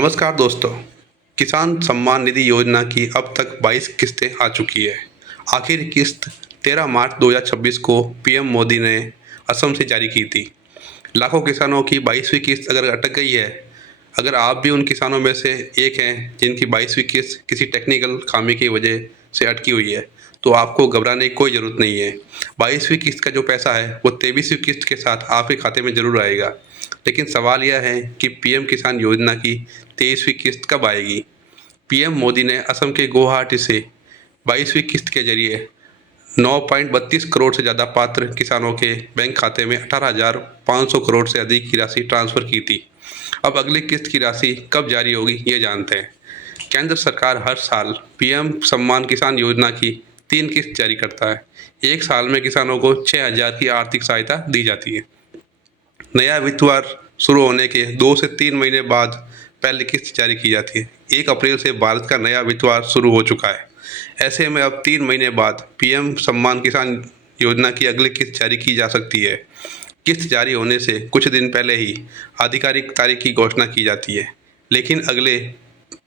नमस्कार दोस्तों। किसान सम्मान निधि योजना की अब तक 22 किस्तें आ चुकी है। आखिरी किस्त 13 मार्च 2026 को पीएम मोदी ने असम से जारी की थी। लाखों किसानों की 22वीं किस्त अगर अटक गई है, अगर आप भी उन किसानों में से एक हैं जिनकी 22वीं किस्त किसी टेक्निकल खामी की वजह से अटकी हुई है, तो आपको घबराने की कोई ज़रूरत नहीं है। 22वीं किस्त का जो पैसा है वो 23वीं किस्त के साथ आपके खाते में ज़रूर आएगा। लेकिन सवाल यह है कि पीएम किसान योजना की 23वीं किस्त कब आएगी? पीएम मोदी ने असम के गुवाहाटी से 22वीं किस्त के जरिए 9.32 करोड़ से ज़्यादा पात्र किसानों के बैंक खाते में 18,500 करोड़ से अधिक की राशि ट्रांसफ़र की थी। अब अगली किस्त की राशि कब जारी होगी, ये जानते हैं। केंद्र सरकार हर साल पीएम सम्मान किसान योजना की 3 किस्त जारी करता है। एक साल में किसानों को 6,000 की आर्थिक सहायता दी जाती है। नया वित्त वर्ष शुरू होने के 2 से 3 महीने बाद पहली किस्त जारी की जाती है। 1 अप्रैल से भारत का नया वित्त वर्ष शुरू हो चुका है। ऐसे में अब 3 महीने बाद पीएम सम्मान किसान योजना की अगली किस्त जारी की जा सकती है। किस्त जारी होने से कुछ दिन पहले ही आधिकारिक तारीख की घोषणा की जाती है। लेकिन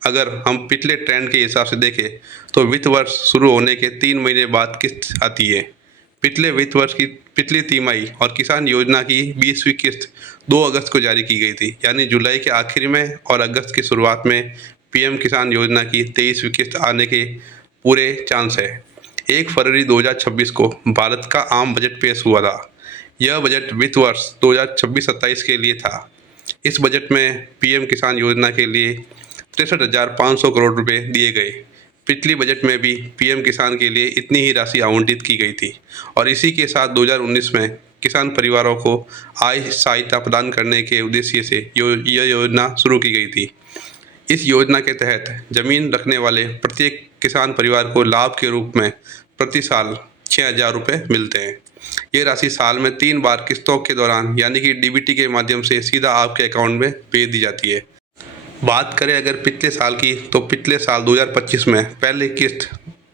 अगर हम पिछले ट्रेंड के हिसाब से देखें तो वित्त वर्ष शुरू होने के 3 महीने बाद किस्त आती है। पिछले वित्त वर्ष की पिछली तिमाही और किसान योजना की 20वीं किस्त 2 अगस्त को जारी की गई थी, यानी जुलाई के आखिर में और अगस्त की शुरुआत में पीएम किसान योजना की 23वीं किस्त आने के पूरे चांस है। 1 फरवरी 2026 को भारत का आम बजट पेश हुआ था। यह बजट वित्त वर्ष 2026-27 के लिए था। इस बजट में पीएम किसान योजना के लिए 63,500 करोड़ रुपए दिए गए। पिछली बजट में भी पीएम किसान के लिए इतनी ही राशि आवंटित की गई थी और इसी के साथ 2019 में किसान परिवारों को आय सहायता प्रदान करने के उद्देश्य से यह योजना शुरू की गई थी। इस योजना के तहत जमीन रखने वाले प्रत्येक किसान परिवार को लाभ के रूप में प्रति साल 6,000 रुपये मिलते हैं। ये राशि साल में 3 बार किस्तों के दौरान यानी कि डीबीटी के माध्यम से सीधा आपके अकाउंट में भेज दी जाती है। बात करें अगर पिछले साल की, तो पिछले साल 2025 में पहली किस्त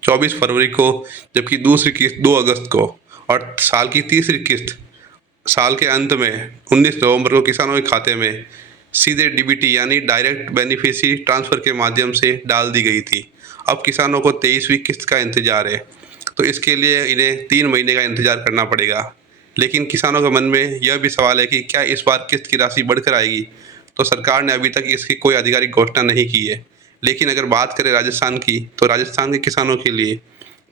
24 फरवरी को, जबकि दूसरी किस्त 2 अगस्त को और साल की तीसरी किस्त साल के अंत में 19 नवंबर को किसानों के खाते में सीधे डीबीटी यानी डायरेक्ट बेनिफिशियरी ट्रांसफ़र के माध्यम से डाल दी गई थी। अब किसानों को 23वीं किस्त का इंतज़ार है, तो इसके लिए इन्हें 3 महीने का इंतज़ार करना पड़ेगा। लेकिन किसानों के मन में यह भी सवाल है कि क्या इस बार किस्त की राशि बढ़कर आएगी? तो सरकार ने अभी तक इसकी कोई आधिकारिक घोषणा नहीं की है। लेकिन अगर बात करें राजस्थान की, तो राजस्थान के किसानों के लिए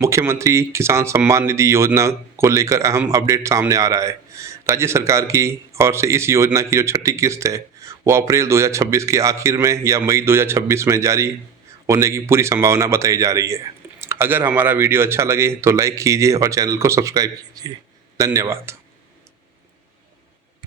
मुख्यमंत्री किसान सम्मान निधि योजना को लेकर अहम अपडेट सामने आ रहा है। राज्य सरकार की ओर से इस योजना की जो छठी किस्त है वो अप्रैल 2026 के आखिर में या मई 2026 में जारी होने की पूरी संभावना बताई जा रही है। अगर हमारा वीडियो अच्छा लगे तो लाइक कीजिए और चैनल को सब्सक्राइब कीजिए। धन्यवाद।